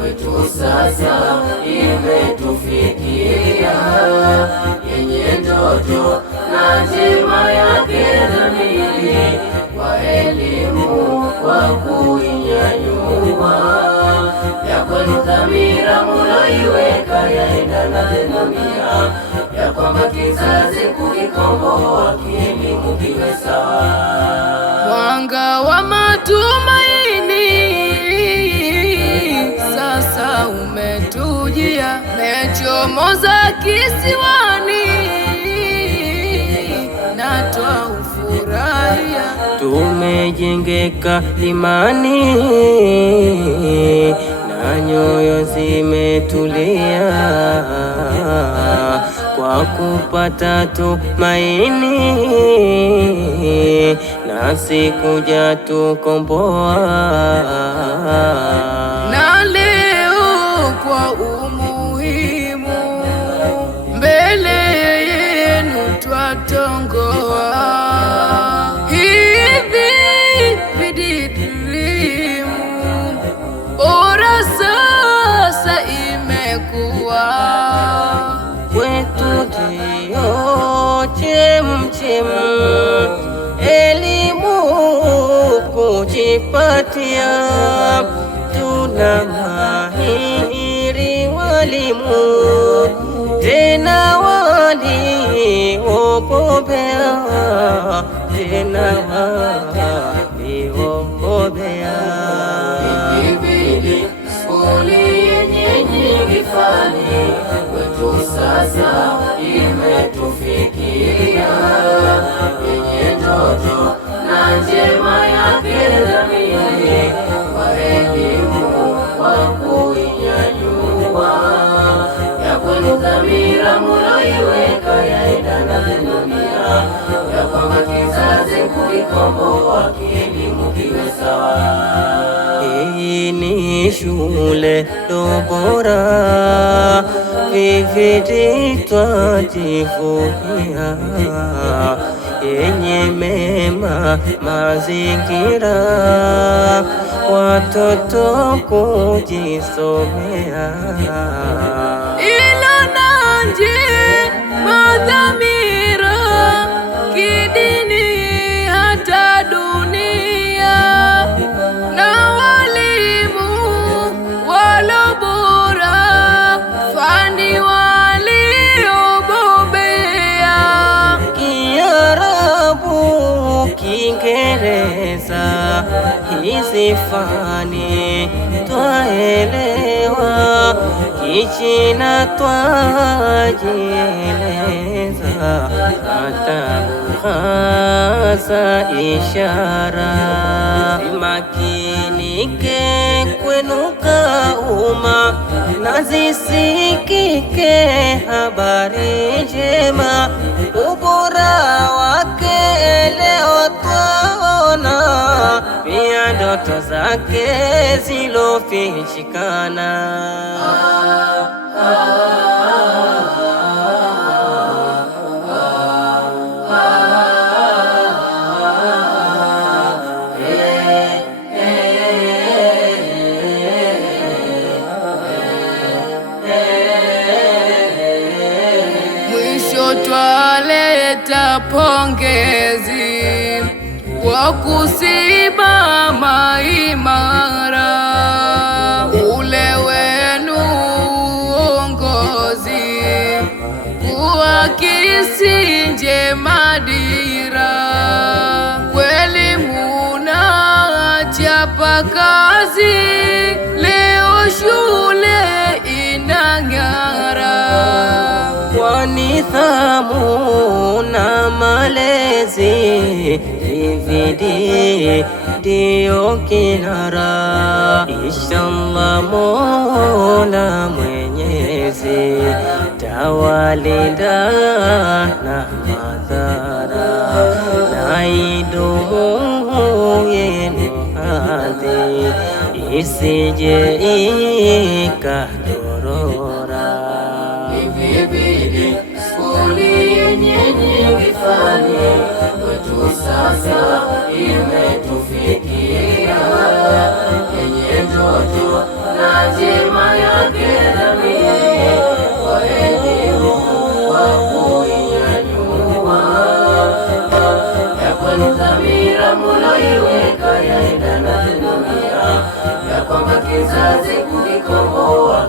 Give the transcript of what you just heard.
Kwetu sasa imetufikia, yenye ndoto na njema yake dhamiri, kwa elimu kwa kuinyanyua, yako ni dhamira muloiweka, yaendana na nia ya kwamba kizazi kukikomboa, kielimu kiwe sawa. Mwanga wa matumaini sasa umetujia, mechomoza kisiwani, na twaufurahia. Tumejengeka imani na nyoyo zimetulia, kwa kupata tumaini, na sikuja tukomboa. Na leo kwa umuhimu, mbele yenu twatongoa, hivi vididimu bora sasa imekuwa, kwetu ndio chemchemu, elimu kujipatia, tuna mahiri walimu, tena waliobobea, tena waliobobea. Ikibidi skuli yenye nyingi fani, kwetu sasa imetufikia, yenye ndoto na njema yake dhamiri, kwa elimu kwa kuinyanyua, yako ni dhamira muloiweka, yaendana na nia ya kwamba kizazi kukikomboa, kielimu kiwe sawa. Hii ni shule bora, vividi twajivunia, yenye mema mazingira, watoto kujisomea, ila nanje madhamira kidini hata dunia, na walimu walobora, fani waliobobea, Kiarabu, Kiingereza, hizi fani twaelewa, Kichina twajieleza, hata hasa ishara. Makinike kwenu kauma, na zisikike habari njema, ubora wake leo twaona, pia ndoto zake zilofichikana. mwisho twaleta pongezi kwa kusimama imara, ule wenu uongozi kuakisi njema dira, kweli munachapa kazi, leo shule inang'ara, kwa nidhamu na malezi, vividi ndio kinara. Inshallah Mola Mwenyezi tawalinda na madhara, na idumu yenu hadhi, isije ikadorora. Ikibidi skuli yenye nyingi fani, kwetu sasa imetufikia, yenye ndoto na njema yake dhamiri, kwa elimu kwa kuinyanyua, ya kweli dhamira muloiweka yaenda na dunia, ya kwamba kizazi kukikomboa